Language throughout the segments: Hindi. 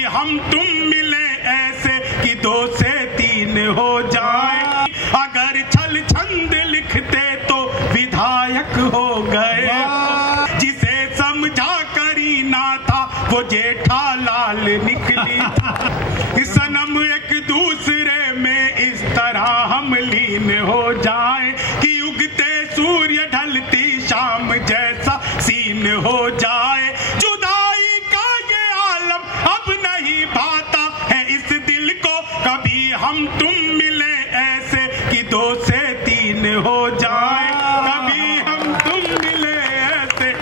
कभी हम तुम मिले ऐसे कि 2 से 3 हो जाए। अगर छल छंद लिखते तो विधायक हो गए। जिसे समझा करीना था वो जेठालाल निकली। सनम एक दूसरे में इस तरह हम लीन हो जाए कि उगते सूर्य ढलती शाम जैसा सीन हो जाए। जुदाई का ये आलम अब नहीं भाता है इस दिल को। कभी हम तुम मिले ऐसे कि 2 से 3 हो जाए। कभी हम तुम मिले ऐसे।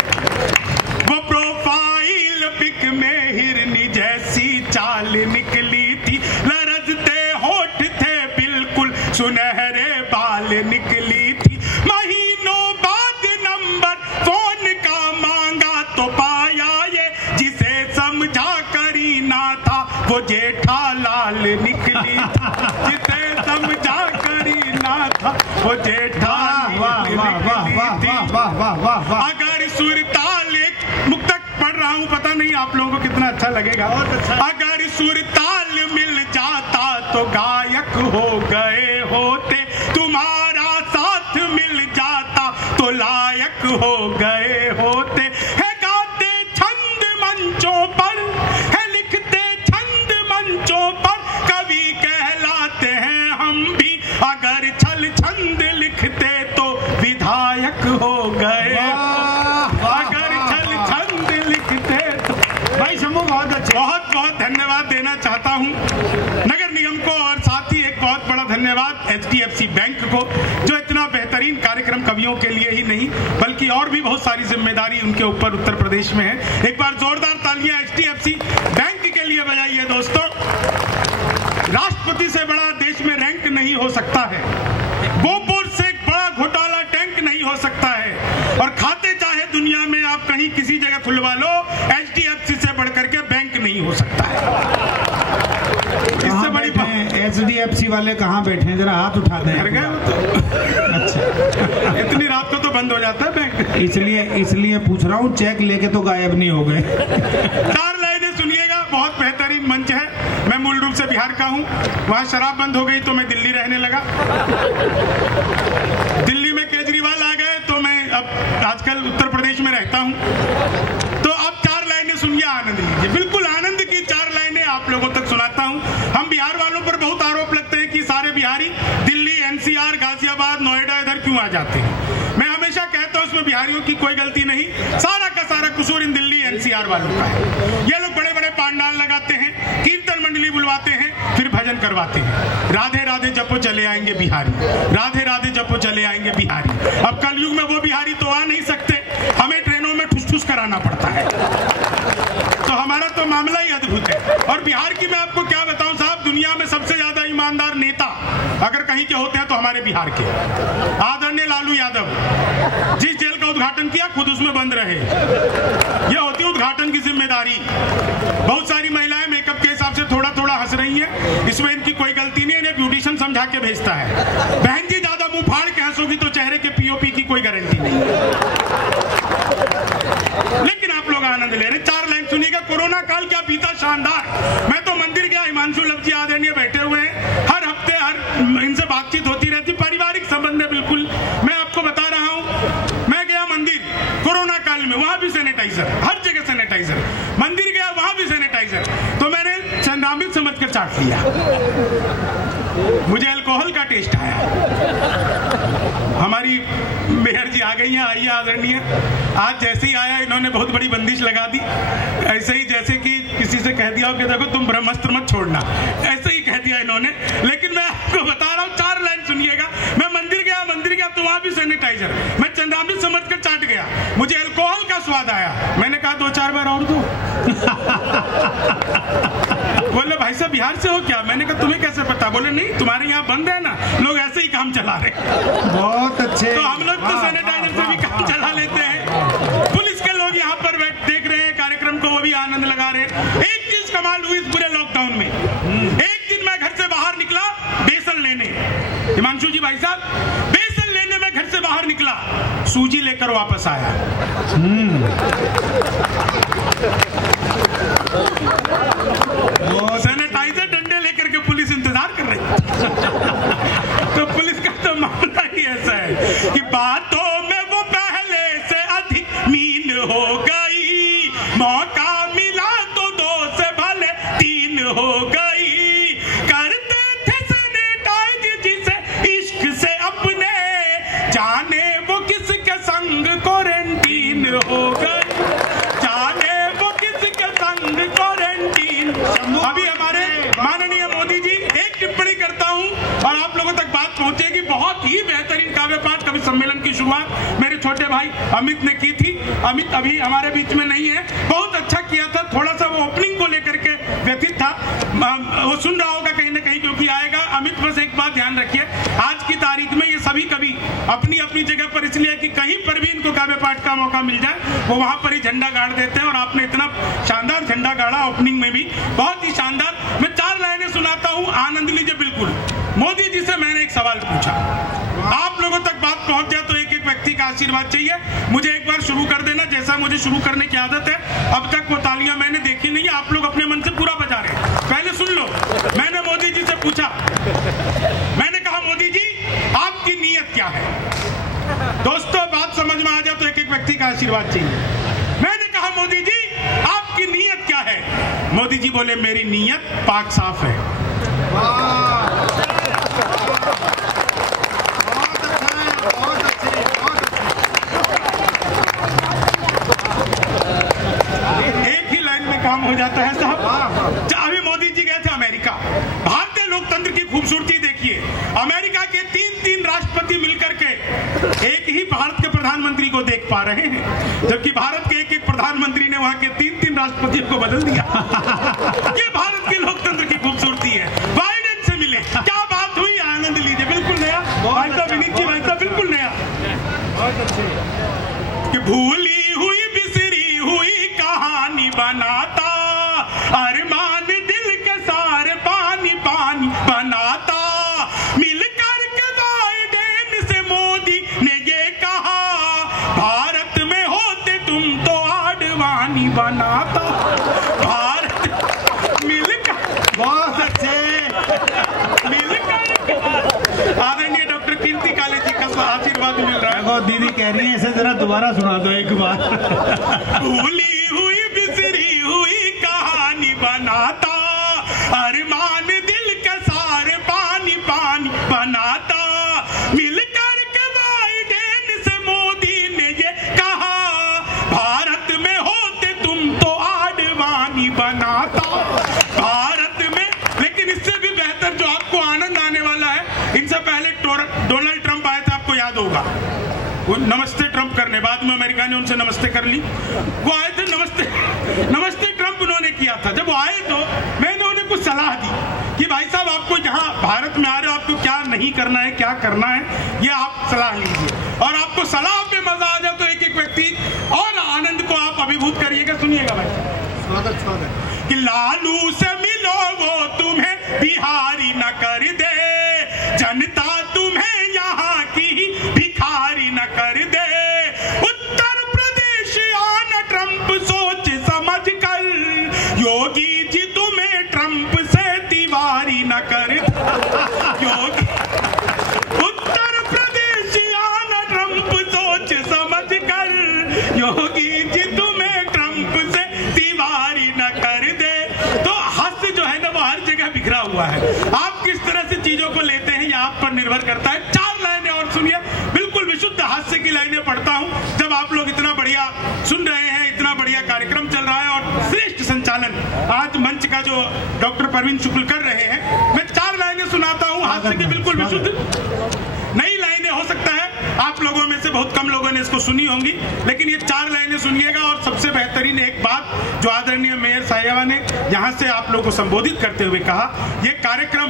वो प्रोफाइल पिक में हिरनी जैसी चाल निकली थी। लरजते होठ थे बिल्कुल सुनहरे बाल निकली थी। महीनों बाद नंबर फोन का मांगा तो पाया ये। जिसे समझा करीना था वो जेठालाल निकली। जिसे समझा करीना था वो जेठालाल निकली। अगर सुरताल एक मुक्तक पढ़ रहा हूँ, पता नहीं आप लोगों को कितना अच्छा लगेगा। अगर सुरताल मिल जाता तो गायक हो गए होते। तुम्हारा साथ मिल जाता तो लायक हो गए होते। है गाते छंद मंचों पर, है लिखते छंद मंचों पर। कवि कहलाते हैं हम भी। अगर छल छंद लिखते तो विधायक हो गए। अगर छल छंद लिखते तो। भाई शंभू बहुत अच्छे। बहुत बहुत धन्यवाद देना चाहता हूं नगर निगम को, और साथ ही एक बहुत बड़ा धन्यवाद HDFC बैंक को, जो इतना बेहतरीन कार्यक्रम कवियों के लिए ही नहीं बल्कि और भी बहुत सारी जिम्मेदारी उनके ऊपर उत्तर प्रदेश में है। एक बार जोरदार तालियां HDFC बैंक के लिए बजाइए दोस्तों। राष्ट्रपति से बड़ा देश में रैंक नहीं हो सकता है। बोपुर से बड़ा घोटाला टैंक नहीं हो सकता है। और खाते चाहे दुनिया में आप कहीं किसी जगह खुलवा लो, HDFC से बढ़कर के बैंक नहीं हो सकता है। इससे बड़ी HDFC वाले कहाँ बैठे हैं, जरा हाथ उठा दें। घर गए तो अच्छा, इतनी रात को तो बंद हो जाता है बैंक। इसलिए पूछ रहा हूँ, चेक लेके तो गायब नहीं हो गए। 4 लाइनें सुनिएगा, बहुत बेहतरीन मंच है। मैं मूल रूप से बिहार का हूँ। वहाँ शराब बंद हो गई तो मैं दिल्ली रहने लगा। दिल्ली में केजरीवाल आ गए तो मैं अब आजकल उत्तर प्रदेश में रहता हूँ। तो अब 4 लाइनें सुनिए, आनंद लीजिए। बिल्कुल आनंद की 4 लाइनें आप लोगों तक सुनाता हूँ। हम बिहार वालों पर बहुत आरोप लगते हैं कि सारे बिहारी दिल्ली, NCR, गाजियाबाद, नोएडा इधर क्यों आ जाते हैं। मैं हमेशा कहता हूँ इसमें बिहारियों की कोई गलती नहीं। सारा का सारा कसूर इन दिल्ली, NCR वालों का है। ये लोग बड़े बड़े पांडाल लगाते हैं, कीर्तन मंडली बुलवाते हैं, फिर भजन करवाते हैं। राधे राधे जपो चले आएंगे बिहारी, राधे राधे जपो चले आएंगे बिहारी। अब कलयुग में वो बिहारी तो आ नहीं सकते, हमें ट्रेनों में ठुस ठुस कराना पड़ता है। तो हमारा तो मामला ही अद्भुत है। और बिहार की मैं आपको क्या बताऊं साहब, दुनिया में सबसे ज्यादा ईमानदार नेता अगर कहीं के होते हैं तो हमारे बिहार के आदरणीय लालू यादव। जिस जेल का उद्घाटन किया खुद उसमें बंद रहे। यह होती है उद्घाटन की जिम्मेदारी। बहुत सारी महिलाएं मेकअप के हिसाब से थोड़ा थोड़ा हंस रही हैं, इसमें इनकी कोई गलती नहीं है। इन्हें ब्यूटिशियन समझा के भेजता है। बहन जी ज्यादा मुंह फाड़ के हंसोगी तो चेहरे के POP की कोई गारंटी नहीं। लेकिन आप लोग आनंद ले रहे। 4 लाइन सुनिएगा। कोरोना काल क्या बीता शानदार। मैं तो मंदिर गया, हिमांशु लव जी आदरणीय बैठे हुए हैं। हर हफ्ते इनसे बातचीत होती रहती, पारिवारिक संबंध है बिल्कुल। मैं आपको बता रहा हूं, मैं गया मंदिर कोरोना काल में, वहां भी सैनिटाइजर, हर जगह सैनिटाइजर। मंदिर गया, वहां भी सैनिटाइजर। तो मैंने चंदामित समझकर चाट लिया। मुझे अल्कोहल का टेस्ट आया। हमारी मेयर जी आ गई हैं, आइए आदरणीय। आज जैसे ही आया इन्होंने बहुत बड़ी बंदिश लगा दी। ऐसे ही जैसे कि किसी से कह दिया हो कि देखो तुम ब्रह्मास्त्र मत छोड़ना, ऐसे ही कह दिया इन्होंने। लेकिन मैं आपको बता रहा हूँ, 4 लाइन सुनिएगा। मैं मंदिर गया तो वहां भी सैनिटाइजर। मैं चंदामित समझकर चाट गया। मुझे अल्कोहल का स्वाद आया। मैंने कहा 2-4 बार और दो। बोले भाई साहब बिहार से हो क्या? मैंने कहा तुम्हें कैसे पता? बोले नहीं तुम्हारे यहाँ बंद है ना, लोग ऐसे ही काम चला रहे। बहुत अच्छे। तो हम लोग तो सैनिटाइजर से भी काम चला लेते हैं। पुलिस के लोग यहाँ पर देख रहे हैं कार्यक्रम को, वो भी आनंद लगा रहे हैं। एक चीज कमाल हुई इस पूरे लॉकडाउन में। एक दिन मैं घर से बाहर निकला बेसन लेने, हिमांशु जी भाई साहब, बेसन लेने में घर से बाहर निकला, सूजी लेकर वापस आया। कवि सम्मेलन की शुरुआत मेरे छोटे भाई अमित ने की थी। अमित अभी हमारे बीच में नहीं है, बहुत अच्छा किया था। थोड़ा सा वो ओपनिंग को लेकर के व्यथित था, वो सुन रहा होगा कहीं ना कहीं क्योंकि आएगा। अमित बस एक बात ध्यान रखिए, आज की तारीख में ये सभी कवि अपनी अपनी जगह पर इसलिए कि कहीं पर भी इनको काव्य पाठ का मौका मिल जाए वो वहां पर ही झंडा गाड़ देते हैं, और आपने इतना शानदार झंडा गाड़ा ओपनिंग में भी, बहुत ही शानदार। मैं 4 लाइनें सुनाता हूं, आनंद लीजिए बिल्कुल। मोदी जी से मैंने एक सवाल पूछा, आप लोगों तक बात पहुंच जाए तो एक एक व्यक्ति का आशीर्वाद चाहिए। मुझे एक बार शुरू कर देना, जैसा मुझे शुरू करने की आदत है। अब तक वो तालियां मैंने देखी नहीं है, आप लोग अपने मन से पूरा बजा रहे हैं। पहले सुन लो, मैंने मोदी जी से पूछा, मैंने कहा मोदी जी आपकी नीयत क्या है? दोस्तों बात समझ में आ जाए तो एक एक व्यक्ति का आशीर्वाद चाहिए। मैंने कहा मोदी जी आपकी नीयत क्या है? मोदी जी बोले मेरी नीयत पाक साफ है। एक ही लाइन में काम हो जाता है साहब। अभी मोदी जी गए थे अमेरिका, भारतीय लोकतंत्र की खूबसूरती देखिए। अमेरिका के 3 राष्ट्रपति मिलकर के एक ही भारत के प्रधानमंत्री को देख पा रहे हैं, जबकि भारत के एक प्रधानमंत्री ने वहां के 3 राष्ट्रपतियों को बदल दिया। ये भारत के लोकतंत्र की खूबसूरती है। बाइडेन से मिले, क्या बात हुई, आनंद लीजिए, बिल्कुल नया। भाई साहब विनीत जी, भाई साहब बिल्कुल नया। कि भूली हुई बिसरी हुई कहानी बनाता, अरमान दिल के सारे पानी पानी बनाता। मिल करके बाइडेन से मोदी ने ये कहा, भारत में होते तुम तो आडवाणी बनाता। भारत मिलकर, बहुत अच्छे, मिलकर। आदरणीय डॉक्टर कीर्ति काले जी का आशीर्वाद मिल रहा है। दीदी कह रही है इसे जरा दोबारा सुना दो एक बार। भूली हुई बिसरी हुई कहानी बनाता, अरमान दिल के सारे पानी पानी बनाता। मिल करके बाइडेन से मोदी ने ये कहा, भारत में होते तुम तो आडवाणी बनाता। भारत में, लेकिन इससे भी बेहतर जो आपको आनंद आने वाला है, इनसे पहले डोनाल्ड ट्रंप आए थे, आपको याद होगा, वो नमस्ते ट्रंप करने, बाद में अमेरिका ने उनसे नमस्ते कर ली। वो आए थे, नमस्ते ट्रंप उन्होंने किया था। जब वो आए तो मैंने उन्हें कुछ सलाह दी कि भाई साहब आपको यहाँ भारत में आ रहे हो, आपको क्या नहीं करना है, क्या करना है, ये आप सलाह लीजिए। और आपको सलाह पे मजा आ जाए तो एक एक व्यक्ति और आनंद को आप अभिभूत करिएगा। सुनिएगा भाई, स्वागत। कि लालू से मिलो वो तुम्हें बिहारी न कर दे, जनता तुम्हें यहाँ की भिखारी न कर दे। उत्तर प्रदेश आना ट्रंप सोच समझ कर, योगी जी तुम्हें ट्रंप से तिवारी न कर दे। योगी, उत्तर प्रदेश आना ट्रंप सोच समझ कर, योगी जी तुम्हें ट्रंप से तिवारी न कर दे। तो हास्य जो है ना वो हर जगह बिखरा हुआ है। आप किस तरह से चीजों को लेते हैं ये आप पर निर्भर करता है। 4 लाइनें और सुनिए, बिल्कुल विशुद्ध हास्य की लाइनें पढ़ता हूं। जब आप लोग इतना बढ़िया सुन रहे हैं, इतना बढ़िया कार्यक्रम चल रहा है और श्रेष्ठ संचालन आज मंच का जो डॉक्टर परवीन शुक्ल कर रहे हैं, मैं 4 लाइनें सुनाता हूं हास्य की, बिल्कुल विशुद्ध नई लाइनें। हो सकता है आप लोगों में से बहुत कम लोगों ने इसको सुनी होंगी, लेकिन ये 4 लाइनें सुनिएगा। और सबसे बेहतरीन एक बात जो आदरणीय मेयर साहिबा ने यहाँ से आप लोगों को संबोधित करते हुए कहा, ये कार्यक्रम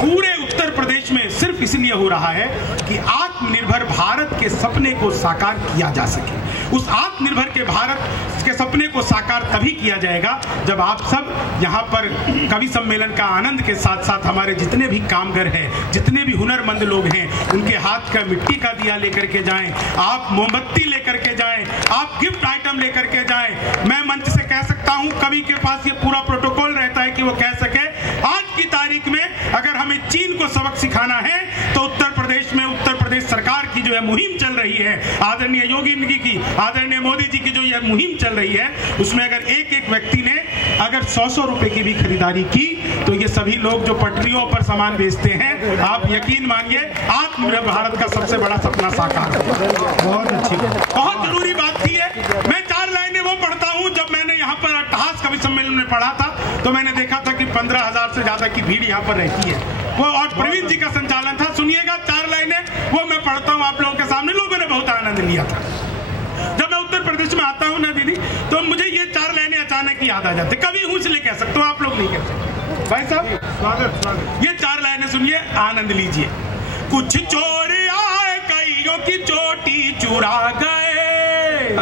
पूरे उत्तर प्रदेश में सिर्फ इसलिए हो रहा है कि आत्मनिर्भर भारत के सपने को साकार किया जा सके। उस आत्मनिर्भर के भारत के सपने को साकार तभी किया जाएगा जब आप सब यहाँ पर कवि सम्मेलन का आनंद के साथ साथ हमारे जितने भी कामगर हैं, जितने भी हुनरमंद लोग हैं, उनके हाथ का मिट्टी का दिया लेकर के जाएं, आप मोमबत्ती लेकर के जाएं, आप गिफ्ट आइटम लेकर के जाएं। मैं मंच से कह सकता हूं, कवि के पास ये पूरा प्रोटोकॉल रहता है कि वो कह सके, आज की तारीख में अगर हमें चीन को सबक सिखाना है तो उत्तर प्रदेश में उत्तर प्रदेश सरकार की जो है मुहिम चल रही है, आदरणीय योगी जी की, आदरणीय मोदी जी की जो यह मुहिम चल रही है, उसमें अगर एक एक व्यक्ति ने अगर 100-100 रुपए की भी खरीदारी की तो ये सभी लोग जो पटरियों पर सामान बेचते हैं, आप यकीन मानिए आत्मनिर्भर भारत का सबसे बड़ा सपना साकार है। बहुत अच्छी, बहुत जरूरी बात थी है। मैं 4 लाइनें वो पढ़ता हूं। जब मैंने यहाँ पर अट्टहास कवि सम्मेलन में पढ़ा था तो मैंने देखा था कि 15,000 से ज्यादा की भीड़ यहाँ पर रहती है। वो और प्रवीण जी का संचालन था। सुनिएगा 4 लाइनें वो मैं मैं पढ़ता हूँ आप लोगों के सामने, लोगों ने बहुत आनंद लिया था। जब मैं उत्तर प्रदेश में आता हूँ ना दीदी, तो मुझे ये 4 लाइनें अचानक याद आ जाती। कभी हूँ इसलिए कह सकता हूँ, आप लोग नहीं कह सकते। भाई साहब स्वागत। ये 4 लाइनें सुनिए, आनंद लीजिए। कुछ चोर आए कईयों की चोटी चुरा गए।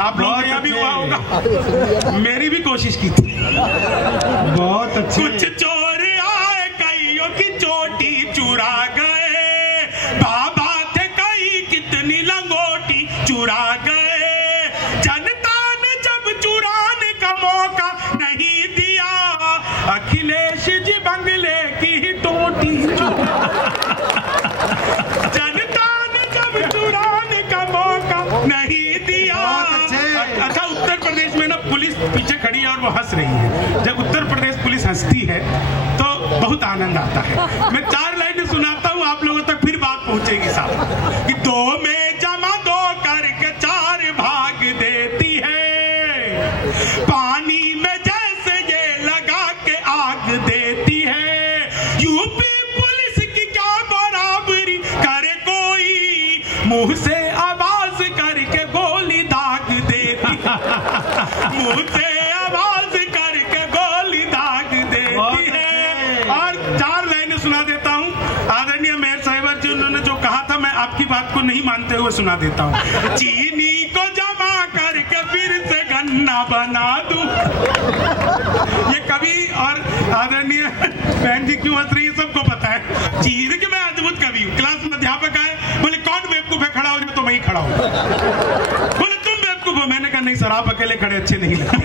आप लोग यहाँ भी हुआ होगा, मेरी भी कोशिश की थी। बहुत अच्छे। कुछ चोर आए कईयों की चोटी चुरा गए, बाबा थे कई कितनी लंगोटी चुरा गए। जनता ने जब चुराने का मौका नहीं दिया, अखिलेश जी बंगले की ही टोटी जनता ने जब चुराने का मौका नहीं दिया। अच्छा, उत्तर प्रदेश में ना पुलिस पीछे खड़ी है और वो हंस रही है। जब उत्तर प्रदेश पुलिस हंसती है तो बहुत आनंद आता है। मैं 4 लाइनें सुनाता हूँ, आप लोगों तक फिर बात पहुंचेगी साहब। कि 2 में जमा 2 करके 4 भाग देती है, पानी में जैसे ये लगा के आग देती है। यूपी पुलिस की क्या बराबरी करे कोई, मुंह से आवाज करके गोली दाग देती है। मुंह से आवाज करके गोली दाग देती है। और 4 लाइनें सुना देता हूँ। आदरणीय मेयर साहिब जी, उन्होंने जो कहा था, मैं आपकी बात को नहीं मानते हुए सुना देता हूँ। चीनी को जमा करके फिर से गन्ना बना दूं। ये कवि और आदरणीय बहन जी क्यों हंस रही है, सबको पता है। चीज कि मैं अद्भुत कवि हूँ। क्लास में अध्यापक आए, बोले कौन बेवकूफ है, खड़ा हो जाए। तो मैं ही खड़ा हूँ। बोले तुम बेवकूफ हो। मैंने कहा नहीं सर, आप अकेले खड़े अच्छे नहीं लगते।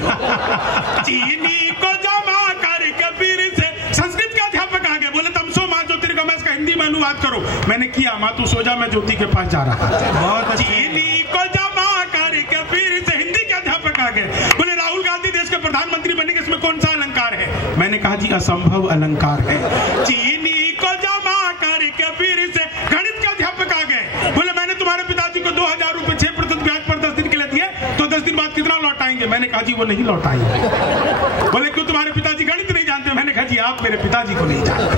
चीनी को जमा करके फिर से, संस्कृत के अध्यापक आ गए, बोले तुम सो माँ ज्योतिर्गमय, इसका हिंदी में अनुवाद करो। मैंने किया, माँ तू सो जा, मैं ज्योति के पास जा रहा। बहुत चीनी को जमा करके फिर से, हिंदी के अध्यापक आ गए, बोले राहुल गांधी देश के प्रधानमंत्री बनेंगे, इसमें कौन सा अलंकार है। मैंने कहा जी असंभव अलंकार है। चीनी को जमा करके फिर से, गणित के अध्यापक आ गए, बोले मैंने तुम्हारे पिताजी को 2000 रुपए 6% ब्याज पर 10 दिन के लिए दिए, तो 10 दिन बाद कितना लौटाएंगे। मैंने कहा जी वो नहीं लौटाएंगे। बोले क्यों, तुम्हारे पिताजी गणित नहीं जानते। मैंने कहा जी आप मेरे पिताजी को नहीं जानते,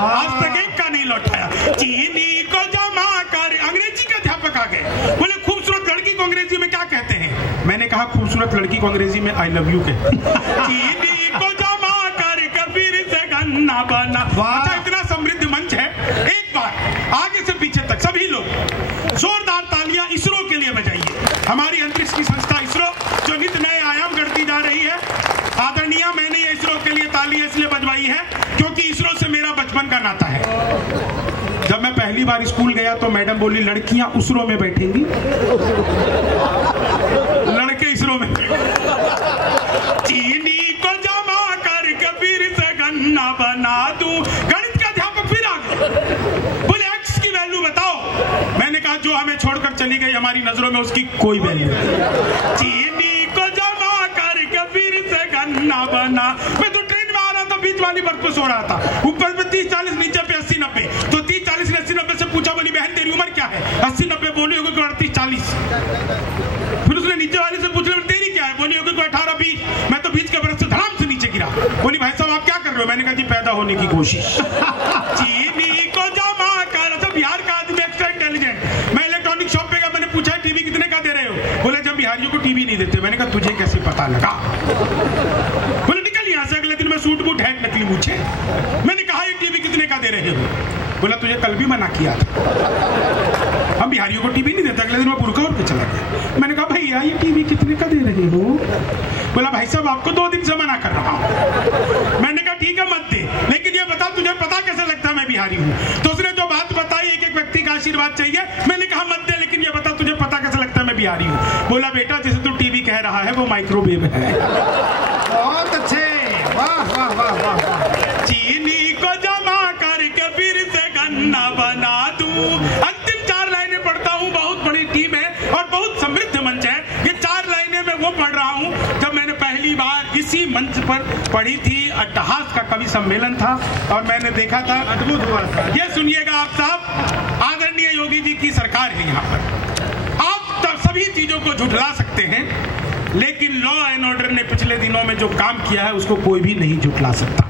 आज तक एक का नहीं लौटाया। चीनी को जमा कर, अंग्रेजी के अध्यापक आ गए, बोले खूबसूरत लड़की को अंग्रेजी में क्या कहते हैं। मैंने कहा खूबसूरत लड़की को अंग्रेजी में आई लव यू कहते हैं। चीनी को जमा करके फिर से गन्ना बना। अच्छा, इतना समृद्ध मंच है, एक बार आगे से पीछे तक सभी लोग जोरदार तालियां इसरो के लिए बजाइए। हमारी अंतरिक्ष की संस्था इसरो, जो नित नए आयाम गढ़ती जा रही है। आदरणीय, मैंने ये इसरो के लिए तालियां इसलिए बजवाई है क्योंकि इसरो से मेरा बचपन का नाता है। जब मैं पहली बार स्कूल गया तो मैडम बोली लड़कियां उसरो में बैठेंगी, लड़के इसरो में। चीनी को जमा करके फिर से गन्ना बना दूं। गणित के अध्यापक फिर आ गए, बोले एक्स की वैल्यू बताओ। मैंने कहा जो हमें छोड़कर चली गई हमारी नजरों में उसकी कोई वैल्यू नहीं। चीनी को जमा करके फिर से गन्ना बना। मैं तो ट्रेन में आ रहा था, बीच वाली बर्थ पे सो रहा था, ऊपर पे 30-40, नीचे पे 80-90। तो 30-40 ने 80-90 से पूछा, बोली बहन तेरी उम्र क्या है। 80-90 बोली होगी 38-40। फिर उसने नीचे वाले से पूछ लिया तेरी क्या है, बोली होगी 18-20। मैं तो बीच के बरस से धड़ाम से नीचे गिरा। बोली भाई साहब आप क्या कर रहे हो। मैंने कहा जी पैदा होने की कोशिश। चीनी को जमा कर, सब बिहार का आदमी एक्स्ट्रा इंटेलिजेंट। मैं इलेक्ट्रॉनिक शॉप पे गया, मैंने पूछा टीवी कितने का दे रहे हो। बोले जब बिहारियों को टीवी नहीं देते। मैंने कहा तुझे कैसे पता लगा। बोले निकल यहाँ से। अगले दिन मैं सूट बूट हैट नकली पूछे। मैंने कहा ये टीवी कितने का दे रहे हो। बोला तुझे कल भी मना किया था, हम बिहारियों को टीवी नहीं देते। अगले दिन मैं बुर्का उड़ के चला गया। मैंने कहा भैया ये टीवी कितने का दे रहे हो। बोला भाई साहब आपको 2 दिन से मना कर रहा हूँ। मैंने कहा ठीक है मत दे, लेकिन ये बता तुझे पता कैसे लगता है मैं बिहारी हूँ। तो उसने जो बात बताई, एक व्यक्ति का आशीर्वाद चाहिए। मैंने कहा मत दे, लेकिन ये बता तुझे पता कैसे लगता है मैं बिहारी हूँ। बोला बेटा जिसे तू टीवी कह रहा है वो माइक्रोवेव है। बहुत अच्छे, वाह वाह वाह वाह। चीनी को जमा करके फिर से गन्ना बना दूं। अंतिम 4 लाइनें पढ़ता हूँ, बहुत बड़ी टीम है और बहुत समृद्ध मंच है। ये 4 लाइनें मैं वो पढ़ रहा हूँ जब मैंने पहली बार इसी मंच पर पढ़ी थी। अट्टहास का कवि सम्मेलन था और मैंने देखा था, अद्भुत हुआ था। ये सुनिएगा आप साहब, आदरणीय योगी जी की सरकार है यहाँ पर। आप सभी चीजों को झुठला सकते हैं, लेकिन लॉ एंड ऑर्डर ने पिछले दिनों में जो काम किया है उसको कोई भी नहीं झुठला सकता।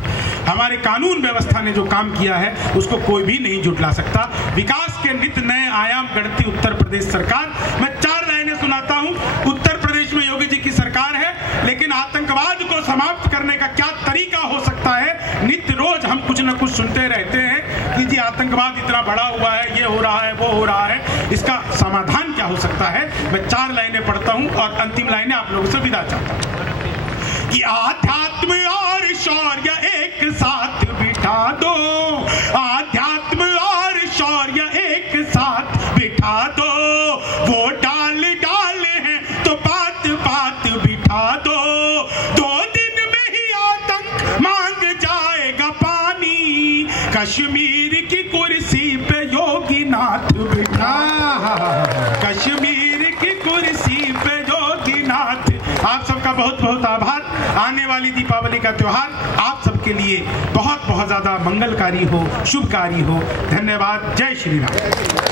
हमारे कानून व्यवस्था ने जो काम किया है उसको कोई भी नहीं झुटला सकता। विकास के नित नए आयाम गढ़ती उत्तर प्रदेश सरकार। मैं 4 लाइनें सुनाता हूं। उत्तर प्रदेश में योगी जी की सरकार है, लेकिन आतंकवाद को समाप्त करने का क्या तरीका हो सकता है? नित्य रोज हम कुछ न कुछ सुनते रहते हैं कि जी आतंकवाद इतना बड़ा हुआ है, ये हो रहा है, वो हो रहा है, इसका समाधान क्या हो सकता है? मैं 4 लाइनें पढ़ता हूं और अंतिम लाइनें आप लोगों से विदा चाहता हूं कि आध्यात्म और शौर्य एक साथ बिठा दो, आध्यात्म और शौर्य एक साथ बिठा दो, वो डाल डाल है तो बात बात बिठा दो, 2 दिन में ही आतंक मांग जाएगा पानी, कश्मीर की कुर्सी पे योगी नाथ बिठा, कश्मीर की कुर्सी पे योगी नाथ। आप सबका बहुत बहुत आभार। आने वाली दीपावली का त्योहार आप सबके लिए बहुत बहुत ज्यादा मंगलकारी हो, शुभकारी हो। धन्यवाद। जय श्री राम।